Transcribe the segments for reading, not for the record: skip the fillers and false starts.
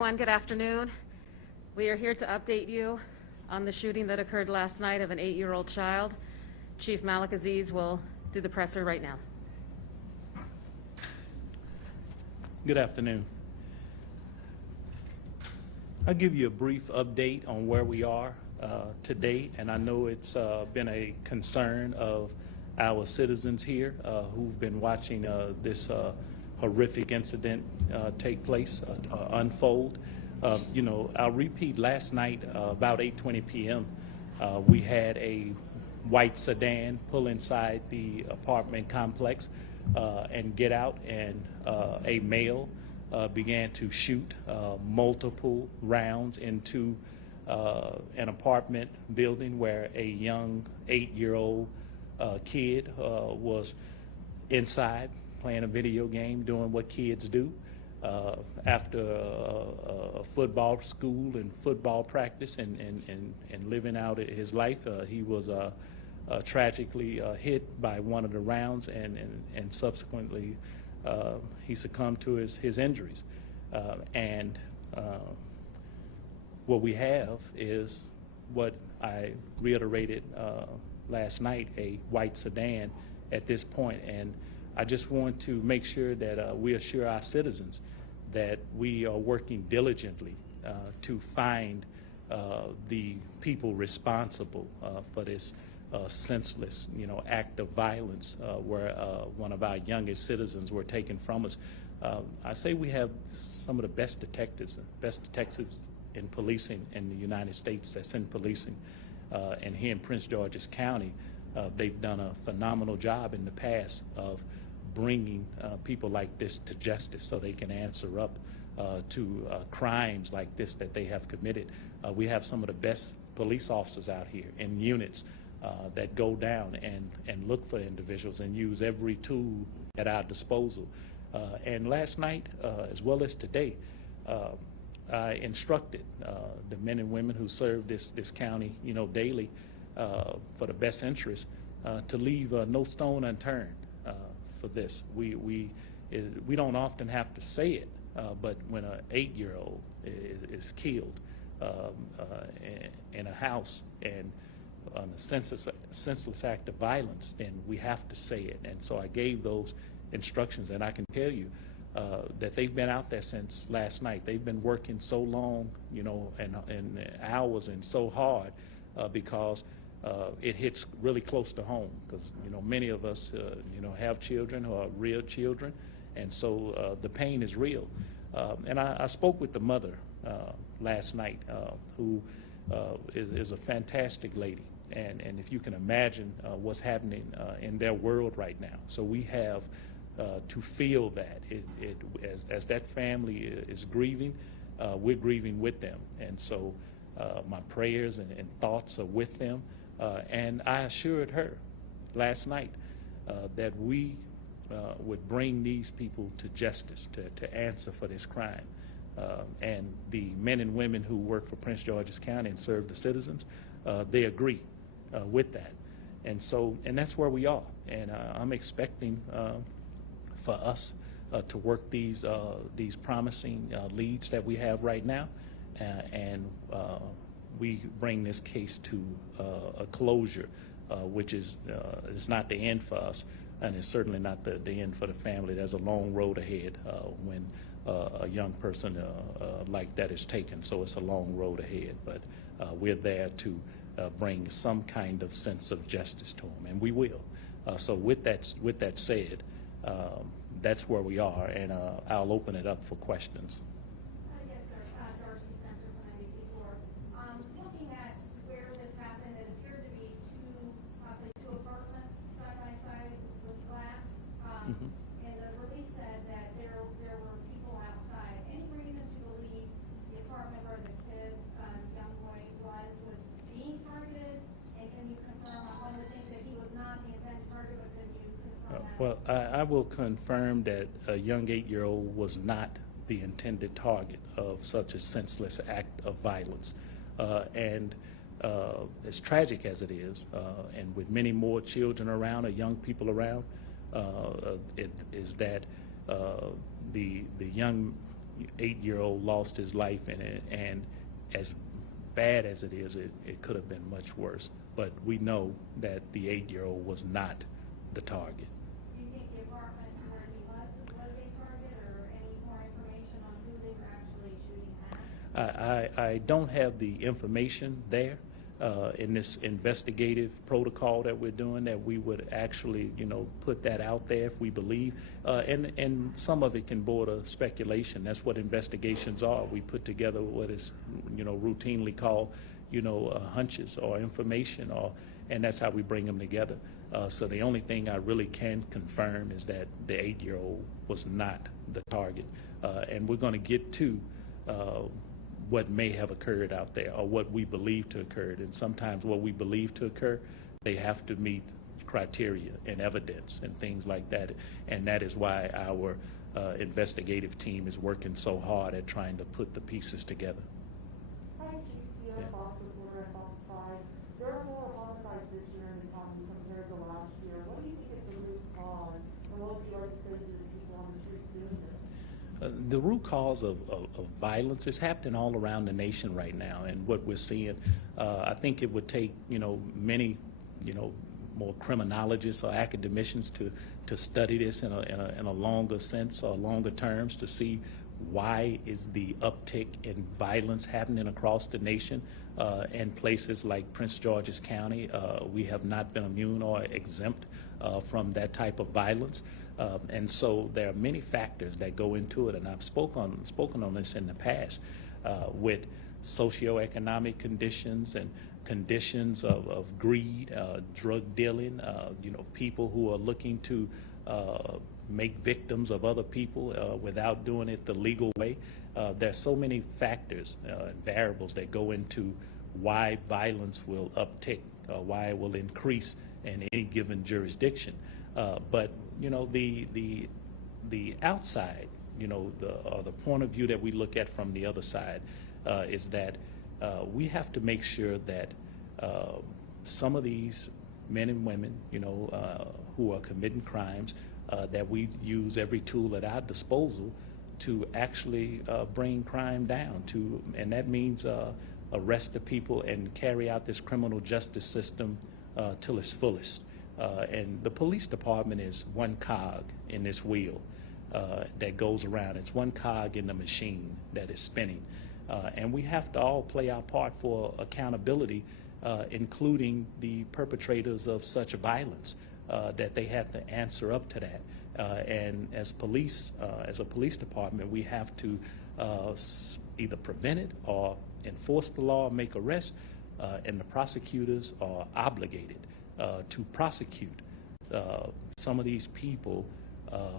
Good afternoon. We are here to update you on the shooting that occurred last night of an 8-year-old child. Chief Malik Aziz will do the presser right now. Good afternoon. I'll give you a brief update on where we are today, and I know it's been a concern of our citizens here who've been watching this horrific incident take place, unfold. I'll repeat, last night about 8:20 p.m. We had a white sedan pull inside the apartment complex and get out, and a male began to shoot multiple rounds into an apartment building where a young 8-year-old kid was inside playing a video game, doing what kids do. After a football school and football practice and living out his life, he was tragically hit by one of the rounds, and subsequently he succumbed to his injuries. What we have is what I reiterated last night, a white sedan at this point. And I just want to make sure that we assure our citizens that we are working diligently to find the people responsible for this senseless, act of violence where one of our youngest citizens were taken from us. I say we have some of the best detectives in policing in the United States that's in policing. And here in Prince George's County, they've done a phenomenal job in the past of bringing people like this to justice so they can answer up to crimes like this that they have committed. We have some of the best police officers out here in units that go down and look for individuals and use every tool at our disposal. And last night, as well as today, I instructed the men and women who serve this county, daily for the best interest, to leave no stone unturned for this. We don't often have to say it, but when an 8-year-old is killed in a house and on a senseless act of violence, then we have to say it. And so I gave those instructions, and I can tell you that they've been out there since last night. They've been working so long, and hours and so hard because it hits really close to home, because many of us have children who are real children, and so the pain is real. And I spoke with the mother last night, who is a fantastic lady, and if you can imagine what's happening in their world right now. So we have to feel that as that family is grieving, we're grieving with them, and so my prayers and thoughts are with them. And I assured her last night that we would bring these people to justice, to answer for this crime. And the men and women who work for Prince George's County and serve the citizens, they agree with that. And that's where we are. And I'm expecting for us to work these promising leads that we have right now, and we bring this case to a closure, which is not the end for us, and it's certainly not the end for the family. There's a long road ahead when a young person like that is taken, so it's a long road ahead. But we're there to bring some kind of sense of justice to them, and we will. So with that said, that's where we are, and I'll open it up for questions. Yes, sir. Darcy Spencer from NBC4. Looking at where this happened, it appeared to be possibly two apartments side by side with glass. And the release said that there were people outside. Any reason to believe the apartment where the kid, young boy, was being targeted? And can you confirm? I wanted to think that he was not the intended target, but can you confirm that? Well, I will confirm that a young 8-year-old was not the intended target of such a senseless act of violence. And as tragic as it is, and with many more children around or young people around, it is that the young 8-year-old lost his life in it, and as bad as it is, it could have been much worse. But we know that the 8-year-old was not the target. Do you think the apartment where he was a target, or any more information on who they were actually shooting at? I don't have the information there in this investigative protocol that we're doing, that we would actually, put that out there if we believe. And some of it can border speculation. That's what investigations are. We put together what is, routinely called, hunches or information, and that's how we bring them together. So the only thing I really can confirm is that the 8-year-old was not the target. And we're going to get to what may have occurred out there, or what we believe to occurred. And sometimes what we believe to occur, they have to meet criteria and evidence and things like that. And that is why our investigative team is working so hard at trying to put the pieces together. Hi, Chief. Sierra Fox, reporter at Fox 5. There are more homicides this year in the county compared to last year. What do you think is the root cause, and what would you like to say to the people on the streets doing this? The root cause of violence is happening all around the nation right now, and what we're seeing, I think it would take, many, more criminologists or academicians to study this in a longer sense or longer terms, to see why is the uptick in violence happening across the nation. In places like Prince George's County, we have not been immune or exempt from that type of violence. And so there are many factors that go into it, and I've spoken on this in the past, with socioeconomic conditions and conditions of greed, drug dealing, people who are looking to make victims of other people without doing it the legal way. There's so many factors and variables that go into why violence will uptick, why it will increase in any given jurisdiction. But the outside, the point of view that we look at from the other side is that we have to make sure that some of these men and women, who are committing crimes, that we use every tool at our disposal to actually bring crime down, and that means arrest the people and carry out this criminal justice system till its fullest. And the police department is one cog in this wheel that goes around. It's one cog in the machine that is spinning. And we have to all play our part for accountability, including the perpetrators of such violence, that they have to answer up to that. And as a police department, we have to either prevent it or enforce the law, make arrests, and the prosecutors are obligated to prosecute some of these people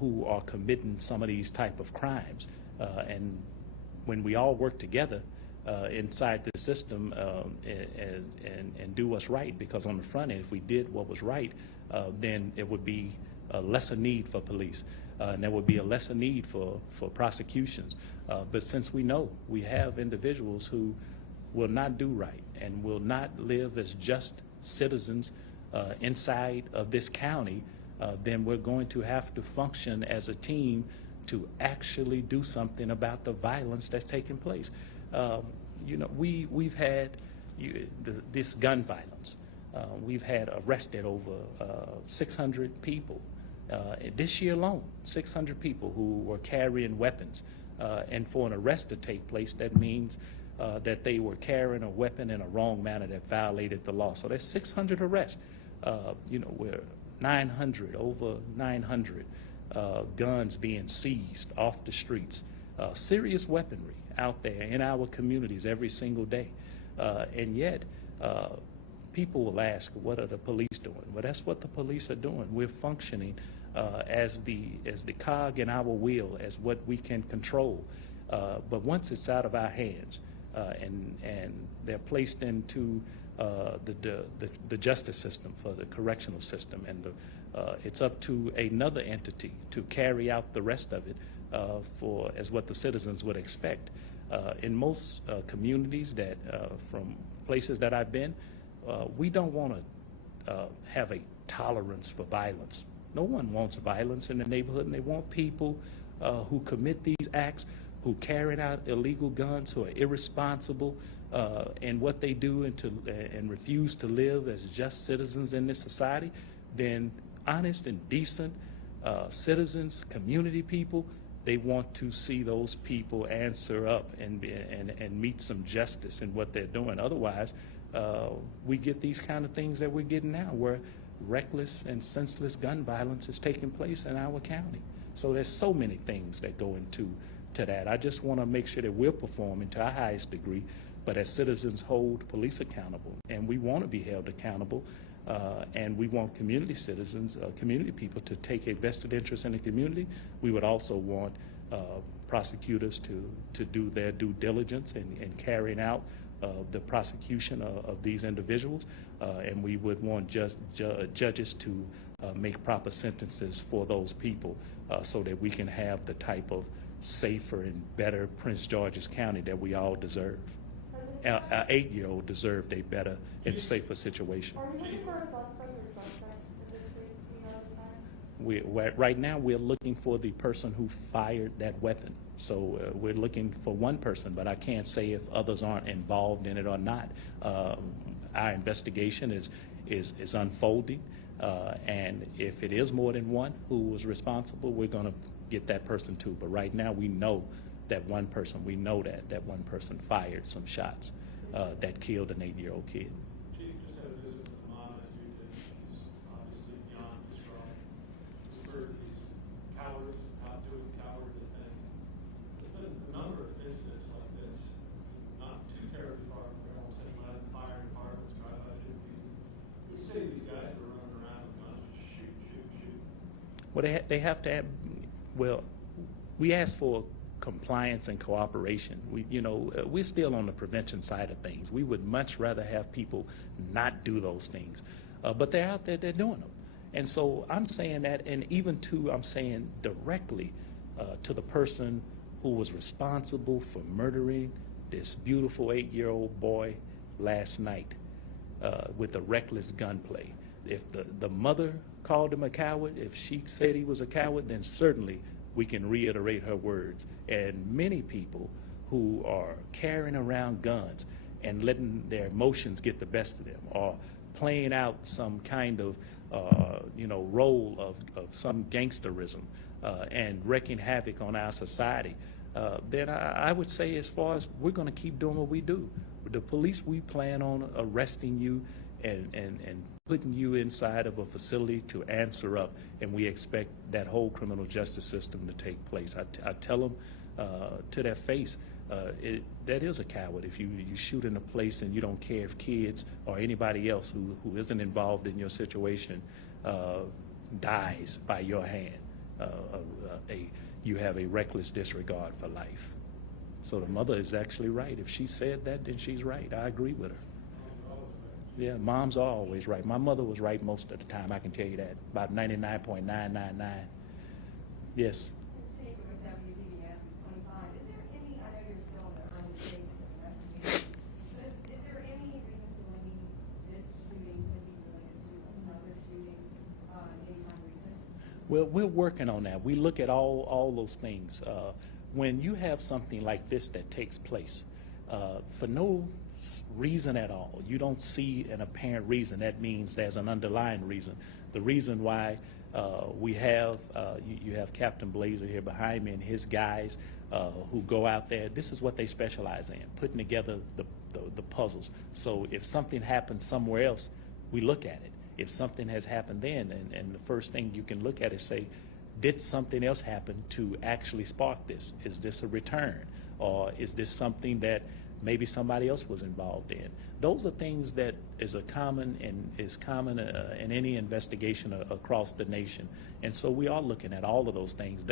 who are committing some of these type of crimes. And when we all work together inside the system and do what's right, because on the front end, if we did what was right, then it would be a lesser need for police, and there would be a lesser need for prosecutions. But since we know we have individuals who will not do right and will not live as just citizens inside of this county, then we're going to have to function as a team to actually do something about the violence that's taking place. We've had this gun violence. We've had arrested over 600 people. This year alone, 600 people who were carrying weapons. And for an arrest to take place, that means that they were carrying a weapon in a wrong manner that violated the law. So there's 600 arrests. We're over 900 guns being seized off the streets. Serious weaponry out there in our communities every single day. And yet, people will ask, what are the police doing? Well, that's what the police are doing. We're functioning as the cog in our wheel, as what we can control. But once it's out of our hands, and they're placed into the justice system, for the correctional system, and it's up to another entity to carry out the rest of it as what the citizens would expect. In most communities that, from places that I've been, we don't want to have a tolerance for violence. No one wants violence in the neighborhood, and they want people who commit these acts who carry out illegal guns, who are irresponsible in what they do and refuse to live as just citizens in this society, then honest and decent citizens, community people, they want to see those people answer up and meet some justice in what they're doing. Otherwise, we get these kind of things that we're getting now, where reckless and senseless gun violence is taking place in our county. So there's so many things that go into that. I just want to make sure that we're performing to our highest degree, but as citizens hold police accountable, and we want to be held accountable, and we want community citizens, community people to take a vested interest in the community. We would also want prosecutors to do their due diligence in carrying out the prosecution of these individuals, and we would want judges to make proper sentences for those people so that we can have the type of safer and better Prince George's County that we all deserve. Our 8-year-old deserved a better and safer situation. Are you looking for a suspect or suspects in this case, do you know the time? Right now, we're looking for the person who fired that weapon. So we're looking for one person, but I can't say if others aren't involved in it or not. Our investigation is unfolding, and if it is more than one who was responsible, we're going to get that person too. But right now, we know that one person. We know that one person fired some shots that killed an 8-year-old kid. Chief, just had a visit with the mom last week, and she's obviously beyond distraught. We've heard these cowards, not doing cowardly things. There's been a number of incidents like this, not too terribly far from where almost anybody fire departments, drive-by interviews. We say these guys are running around with guns, just shoot, shoot, shoot. Well, they have to have, well, we ask for compliance and cooperation. We're still on the prevention side of things. We would much rather have people not do those things, but they're out there, they're doing them. And so I'm saying that, and even I'm saying directly to the person who was responsible for murdering this beautiful 8-year-old boy last night with the reckless gunplay. If the mother called him a coward, if she said he was a coward, then certainly we can reiterate her words. And many people who are carrying around guns and letting their emotions get the best of them, or playing out some kind of role of some gangsterism and wreaking havoc on our society, then I would say, as far as we're going to keep doing what we do. The police, we plan on arresting you and putting you inside of a facility to answer up, and we expect that whole criminal justice system to take place. I tell them to their face, that is a coward if you shoot in a place and you don't care if kids or anybody else who isn't involved in your situation dies by your hand. You have a reckless disregard for life. So the mother is actually right. If she said that, then she's right. I agree with her. Yeah, moms are always right. My mother was right most of the time, I can tell you that. About 99.999. Yes. Chief, with WDBM 25, is there any, I know you're still in the early stages of investigation, but is there any reason to believe this shooting could be related to another shooting anytime recent? Well, we're working on that. We look at all those things. When you have something like this that takes place, for no reason at all, you don't see an apparent reason, that means there's an underlying reason. The reason why we have, you have Captain Blazer here behind me and his guys who go out there, this is what they specialize in, putting together the puzzles. So if something happens somewhere else, we look at it. If something has happened then, and the first thing you can look at is say, did something else happen to actually spark this? Is this a return? Or is this something that maybe somebody else was involved in? Those are things that is common in any investigation across the nation. And so we are looking at all of those things.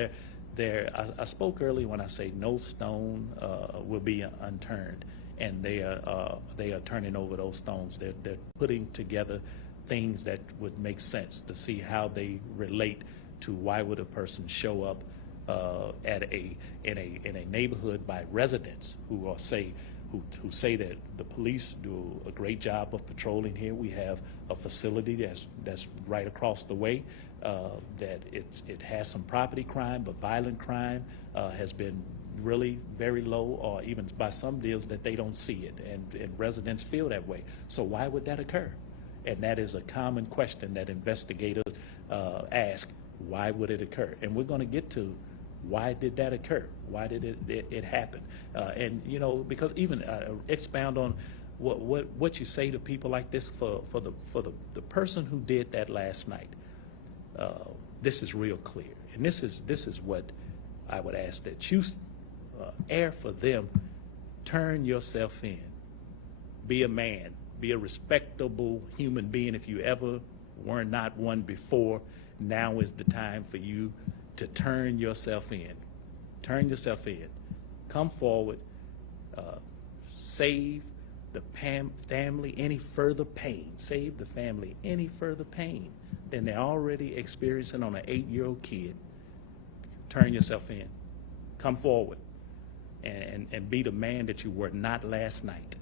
I spoke earlier when I say no stone will be unturned, and they are turning over those stones. They're putting together things that would make sense to see how they relate to why would a person show up in a neighborhood by residents who say that the police do a great job of patrolling here. We have a facility that's right across the way, that it has some property crime, but violent crime has been really very low, or even by some deals that they don't see it, and residents feel that way. So why would that occur? And that is a common question that investigators ask. Why would it occur? And we're going to get to why did that occur? Why did it happen? And you know, because even expound on what you say to people like this for the person who did that last night. This is real clear, and this is what I would ask that you air for them. Turn yourself in. Be a man. Be a respectable human being. If you ever were not one before, now is the time for you to turn yourself in. Turn yourself in. Come forward. Save the family any further pain. Save the family any further pain than they're already experiencing on an 8-year-old kid. Turn yourself in. Come forward and be the man that you were not last night.